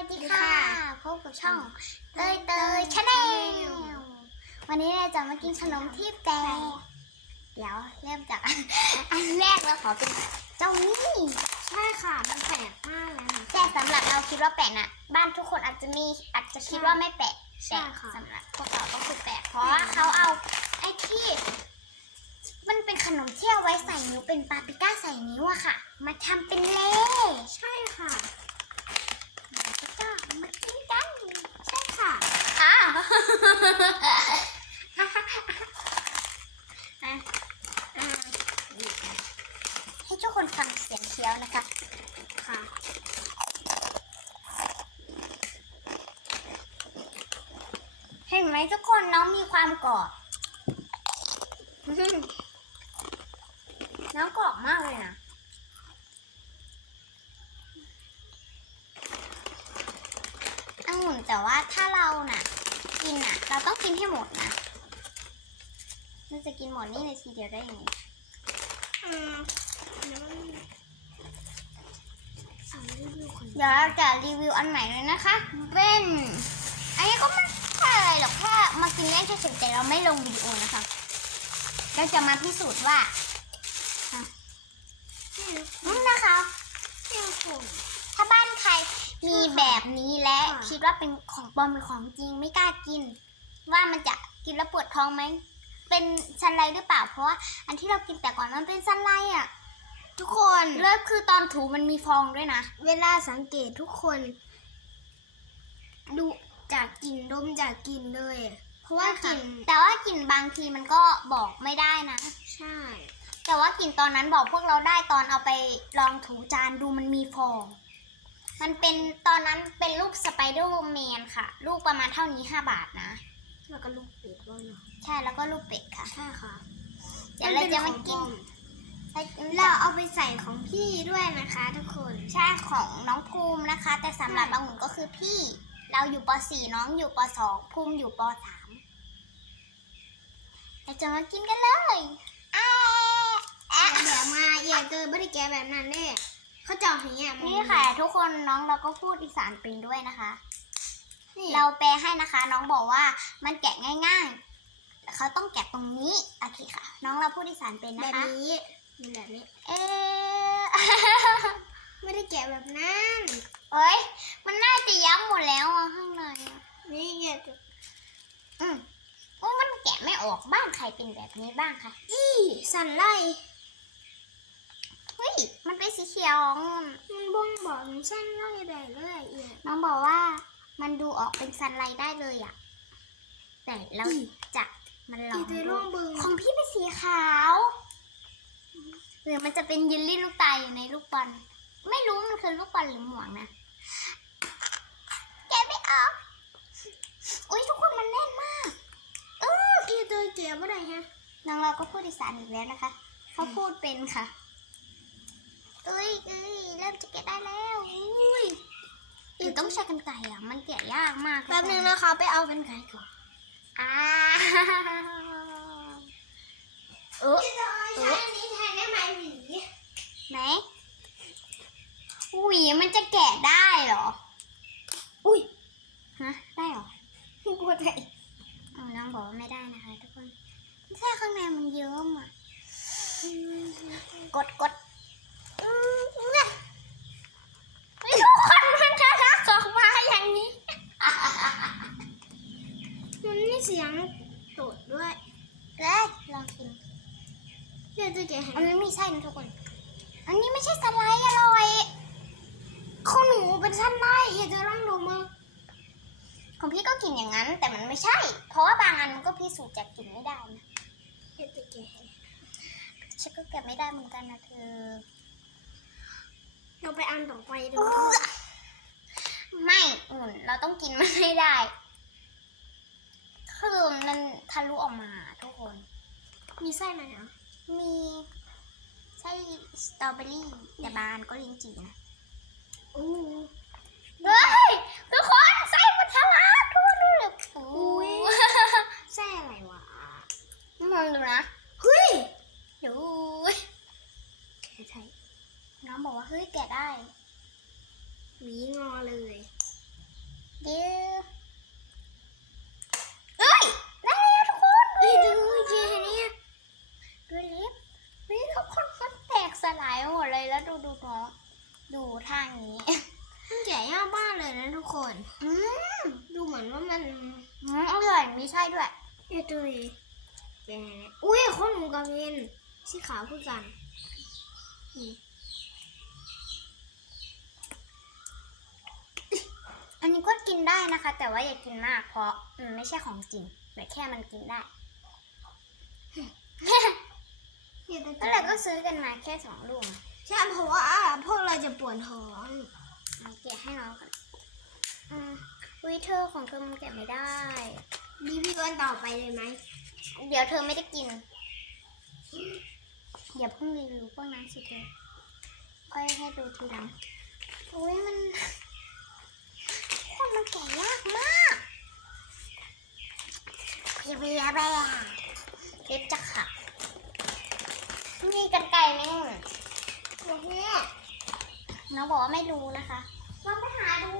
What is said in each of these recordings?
วัสดีค่ะพบกับช่องเตยเตยชาแนลวันนี้เราจะมากินขนมที่แปลกเดี๋ยวเริ่มจากอันแรกเราขอเป็นเจ้านี่ใช่ค่ะมันแปลกมากเลยนะแต่สำหรับเราคิดว่าแปลกนะบ้านทุกคนอาจจะมีอาจจะคิดว่าไม่แปลกใช่แต่ค่ะสำหรับพวกเราก็คือแปลกเพราะว่าเขาเอาไอ้ที่มันเป็นขนมที่เอาไว้ใส่นิ้วเป็นปาปริก้าใส่นิ้วอะค่ะ มาทำเป็นเล่ใช่ค่ะ แล้วก็มากินกัน ใช่ค่ะ อ้าวอะ อ่า ให้ทุกคนฟังเสียงเคี้ยวนะคะค่ะเห็นไหมทุกคนน้องมีความกรอบอื้อหือน้องกรอบมากเลยนะองุ่นแต่ว่าถ้าเราน่ะกินน่ะ เราต้องกินให้หมดนะเราจะกินหมดนี่ในทีเดียวได้ยังไงอืมแล้วมันสั่งรีวิวคนเดี๋ยวเราจะรีวิวอันใหม่เลยนะคะ เป็นอันนี้ก็ไม่ใช่อะไรหรอกแค่มากินเล่นเฉยๆแต่เราไม่ลงวิดีโอนะคะเราจะมาพิสูจน์ว่านี่อืมนะคะนี่คนถ้าบ้านใครมีแบบนี้และค่ะคิดว่าเป็นของปลอมหรือของจริงไม่กล้ากิน ว่ามันจะกินแล้วปวดท้องไหม เป็นซันไลด์หรือเปล่า เพราะว่าอันที่เรากินแต่ก่อนมันเป็นซันไลด์อะ ทุกคนเลิศคือตอนถูมันมีฟองด้วยนะ เวลาสังเกตทุกคน ดูจากกลิ่นดมจากกลิ่นเลย เพราะว่ากลิ่นแต่ว่ากลิ่นบางทีมันก็บอกไม่ได้นะ ใช่ แต่ว่ากลิ่นตอนนั้นบอกพวกเราได้ตอนเอาไปลองถูจานดูมันมีฟองมันเป็นตอนนั้นเป็นรูปสไปเดอร์แมนค่ะลูกประมาณเท่านี้ 5 บาทนะ แล้วก็ลูกเป็ดด้วยเนาะใช่แล้วก็รูปเป็ดค่ะ ใช่ค่ะเดี๋ยวเราจะมากิน เราเอาไปใส่ของพี่ด้วยนะคะ ทุกคน ใช่ของน้องภูมินะคะ แต่สำหรับองุ่นก็คือพี่ เราอยู่ป .4 น้องอยู่ป .2 ภูมิอยู่ป .3 เราจะมากินกันเลยอ้าวอะเดี๋ยวมาอย่าเจอไม่ได้แกะแบบนั้นแน่เขาเจาะอย่างเงี้ยนี่ค่ะ ทุกคนน้องเราก็พูดอีสานเป็นด้วยนะคะนี่ เราแปลให้นะคะ น้องบอกว่ามันแกะง่ายๆเขาต้องแกะตรงนี้โอเคค่ะ น้องเราพูดอีสานเป็นแบนะบคะนี้แบบนี้ เออไม่ได้แกะแบบนั้นเอ้ยมันน่าจะย้ำหมดแล้วอะข้างในอะนี่ไงอืมโอ้มันแกะไม่ออกบ้านใครเป็นแบบนี้บ้างคะอีสันไล่เฮ้ยมันเป็นสีเขียวมันบ่งบอกถึงสันไล่ได้เลยเอียน้องบอกว่า มันดูออกเป็นซันไลท์ได้เลยอะแต่เราจะมันลออีงเตดูร่องเบึงของพี่เป็นสีขาว หรือมันจะเป็นยิลลี่ลูกตาอยู่ในลูกบอลไม่รู้มันคือลูกบอลหรือหมวกนะแกะไม่ออกอุ้ยทุกคนมันแน่นมากอีเตอแกะไม่ได้ฮะน้องเราก็พูดอีสานอีกแล้วนะคะ เขาพูดเป็นค่ะเอ้ยเอ้ยเริ่มจะแกะได้แล้วอุ้ยหรือ ต้องใช้กันไก่อะมันแกะยากมากแป๊บนึงนะคะไปเอากันไกลก่อนอ่าเออใช้อันนี้แทนได้ไหมหวีไหนหวีมันจะแกะได้เหรอ อุ้ยฮะได้เหรอปวดไหล่อ๋อน้องบอกว่าไม่ได้นะคะทุกคนแค่ข้างในมันเยิ้มอะกดกดอืมเนี่ยไม่ทุกคนมันจะรักออกมาอย่างนี้ มันมี เสียงตดด้วยแล้วลองกินเดี๋ยวจะแกะให้อันนี้ไม่ใช่นะทุกคน อันนี้ไม่ใช่สไลด์อร่อยของหนูเป็นสั้นไล่อย่าจะลองดูมาของพี่ก็กินอย่างนั้น แต่มันไม่ใช่ เพราะว่าบางอันมันก็พิสูจน์จากกลิ่นไม่ได้นะเดี๋ยวจะแกะให้ฉันก็เก็บไม่ได้เหมือนกันนะเธอ เราไปอันต่อไปดูไม่อุ่นเราต้องกินมันให้ได้ คือมันทะลุออกมาทุกคน มีไส้ไหมอะมีไส้สตรอเบอรี่แต่บานก็ลิ้นจี่นะอู้เฮ้ยทุกคนไส้มันทะลักทุกคนดูเลยอุ้ยไส้อะไรวะมองดูนะเฮ้ยดูแกะใช่น้องบอกว่าเฮ้ยแกะได้หวีงอเลยอ you เอ้ย ได้แล้วทุกคน เฮ้ยดูเจเนี่ย ดูลิฟต์นี่ทุกคนมันแตกสลายไปหมด เลยแล้วดูดูน้องดูทางนี้มันแกะยากมากเลยนะทุกคนอืมดูเหมือนว่ามันอืมอร่อยมีไส้ด้วยเอ้ยตัวแกะอุ้ยคนหมูกับเวนสีขาวคือกันนี่อันนี้ก็กินได้นะคะ แต่ว่าอย่ากินมากเพราะมันไม่ใช่ของจริงแต่แค่มันกินได้แล้วเราก็ซื้อกันมาแค่สองลูกนะ ใช่เพราะว่าพวกเราจะปวดท้องเอาแกะให้น้องก่อนอืมวิเธอของเธอมันแกะไม่ได้รีวิวกันต่อไปเลยไหมเดี๋ยวเธอไม่ได้กินอย่าเพิ่งรีวิวพวกนั้นสิเธอค่อยให้ดูทีหลังอุ้ยมันคนมันแกะยากมากเบียร์ไปอะเล็บจะขาดมีกันไก่ไหม น้องบอกว่าไม่รู้นะคะลองไปหาดู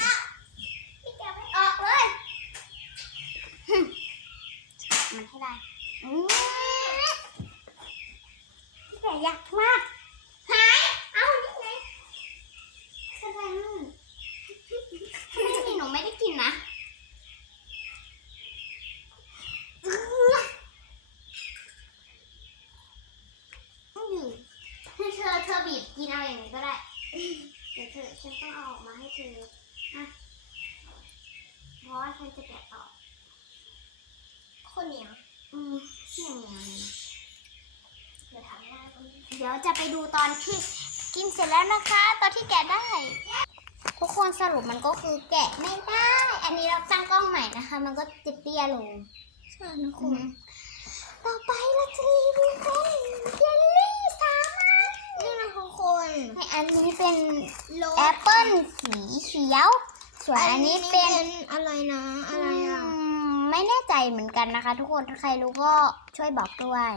อะพี่แกะไม่ออกเลยหึมันให้ได้อืมพี่แกะยากมาก หาย เอานี่ไงแสดงไม่ได้หนูไม่ได้กินนะอื้อ ต้องอยู่ เธอเธอเธอบีบกินเอาอย่างนี้ก็ได้ เดี๋ยวเธอฉันต้องเอาออกมาให้เธออะเพราะว่าฉันจะแกะต่อคนเหนียวอืมเชี่ยงอย่างนี้เดี๋ยวทำไม่ได้ก็ไม่ได้เดี๋ยวจะไปดูตอนที่กินเสร็จแล้วนะคะ ตอนที่แกะได้ทุกคนสรุปมันก็คือแกะไม่ได้ อันนี้เราตั้งกล้องใหม่นะคะ มันก็จะเตี้ยลงใช่นะคุอืณมต่อไปเราจะรีวิวเป็นเยลลี่สามอัน นี่นะทุกคน ให้ อันนี้เป็นโลแอปเปิ้ลสีเขียว ส่วนอันนี้เป็นอะไรนะอะไรอะอืมไม่แน่ใจเหมือนกันนะคะ ทุกคนถ้าใครรู้ก็ช่วยบอกด้วย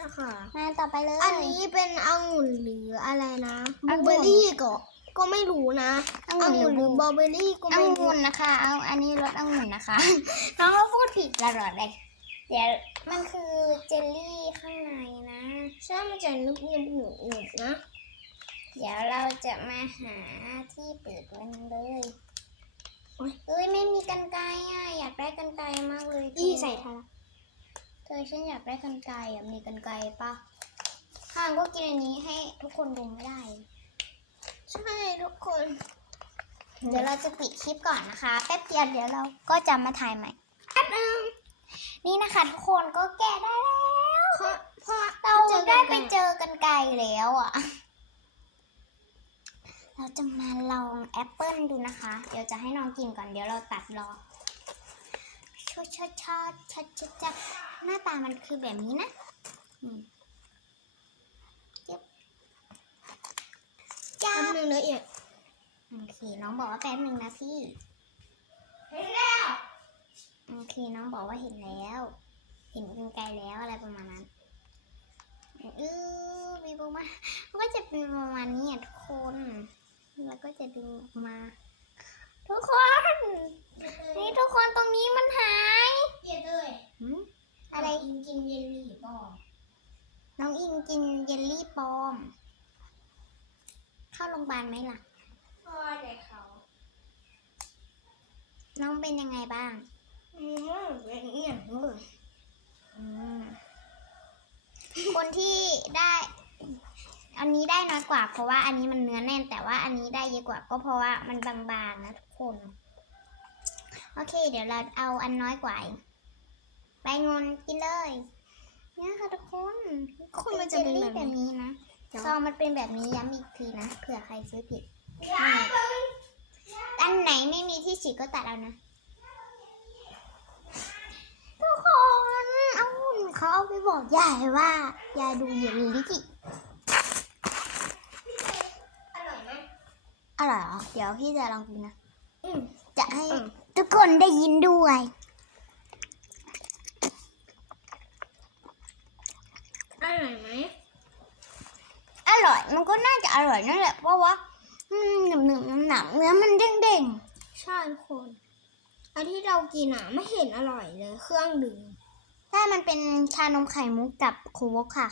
นะคะมาต่อไปเลย อันนี้เป็นองุ่นหรืออะไรนะบอลูงุ่นเบอร์รี่ก็ก็ไม่รู้นะองุ่นองุ่นหรือบลูเบอร์รี่ก็อไม่รู้งุ่นนะคะ เอาอันนี้รสองุ่นนะคะ น้องก็พูดผิดตลอดเลยเดี๋ยวมันคือเจลลี่ข้างในนะใช่มันจะนึกนึกหนุหนุนะ เดี๋ยวเราจะมาหาที่เปิดมันเลยโอ๊ยเอ้ยไม่มีกันไกรอะอยากได้กันไกรมากเลยอีใส่ทาเธอฉันอยากได้กันไกรอะมีกันไกรปะข้างก็กินอันนี้ให้ทุกคนดูไม่ได้ ใช่ทุกคน เดี๋ยวเราจะปิดคลิปก่อนนะคะแป๊บเดียวเดี๋ยวเราก็จะมาถ่ายใหม่แป๊บนึงนี่นะคะทุกคนก็แกะได้แล้วเพราะเพราะเราได้ไปเจอกันไกลแล้วอะ เราจะมาลองแอปเปิลดูนะคะ เดี๋ยวจะให้น้องกินก่อน เดี๋ยวเราตัดรอชดชดชดชดชดชดหน้าตามันคือแบบนี้นะอืมเจ็บจ้าแป๊บนึงละเอียดโอเค น้องบอกว่าแป๊บหนึ่งนะพี่ เห็นแล้ว โอเค น้องบอกว่าเห็นแล้ว เห็นกันไกลแล้วอะไรประมาณนั้นเออมีประมาณมันก็จะเป็นประมาณนี้อะทุกคน แล้วก็จะดึงออกมา ทุกคน นี่ทุกคนตรงนี้มันหายเอียดเลยหืมอะอะไรไรกินกินเยลลี่ป่ะน้องอิงกินเยลลี่ปลอม เข้าโรงพยาบาลไหมล่ะพ่อใจเขาน้องเป็นยังไงบ้างอืมเป็นเอียดเลยอืมคนที่ได้ อันนี้ได้น้อยกว่า เพราะว่าอันนี้มันเนื้อแน่น แต่ว่าอันนี้ได้เยอะกว่าก็เพราะว่ามันบางๆนะทุกคน โอเค เดี๋ยวเราเอาอันน้อยกว่าไปงนกินเลยเนี่ยค่ะทุกคนคนมันจะเป็นเจลลี่แบบแบบนี้นี้นะเดี๋ยวซองมันเป็นแบบนี้ย้ำอีกทีนะเผื่อใครซื้อผิดยายเบิ้งอันไหนไม่มีที่ฉีกก็ตัดเอานะทุกคนเอาหุ่นเขาเอาไปบอกยายว่ายายดูเยลลี่ ร่อยเหรอ เดี๋ยวพี่จะลองกินนะ อืมจะให้อืมทุกคนได้ยินด้วย อร่อยไหมมันก็น่าจะอร่อยนั่นแหละ เพราะว่าอืมหนึบหนึบหนับหนับเนื้อมันเด้งเด้งใช่ทุกคน อันที่เรากินอะ ไม่เห็นอร่อยเลย เครื่องดื่มๆถ้ามันเป็นชานมไข่มุกกับโค้กค่ะ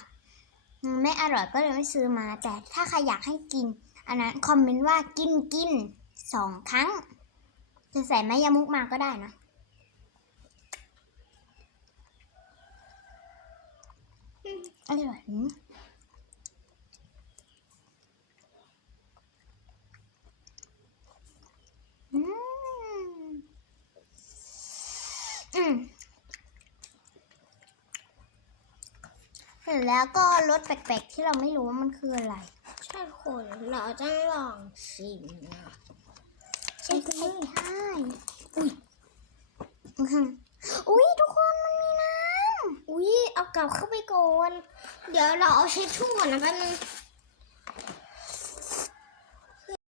อืมไม่อร่อยก็เลยไม่ซื้อมา แต่ถ้าใครอยากให้กิน อันนั้นคอมเมนต์ว่ากินกินสองครั้ง จะใส่แม่ยามุกมาก็ได้นะอร่อยอืมอืมอืมเสร็จแล้วก็รสแปลกๆ ที่เราไม่รู้ว่ามันคืออะไร ใช่ทุกคนเราจะลองชิมนะใช่ใช่ใช่อุ้ยอื้อหืออุ้ยทุกคนมันมีน้อุ้ยเอากลับเข้าไปก่อน เดี๋ยวเราเอาเช็ดชู่ก่อนนะแป๊บนึงำ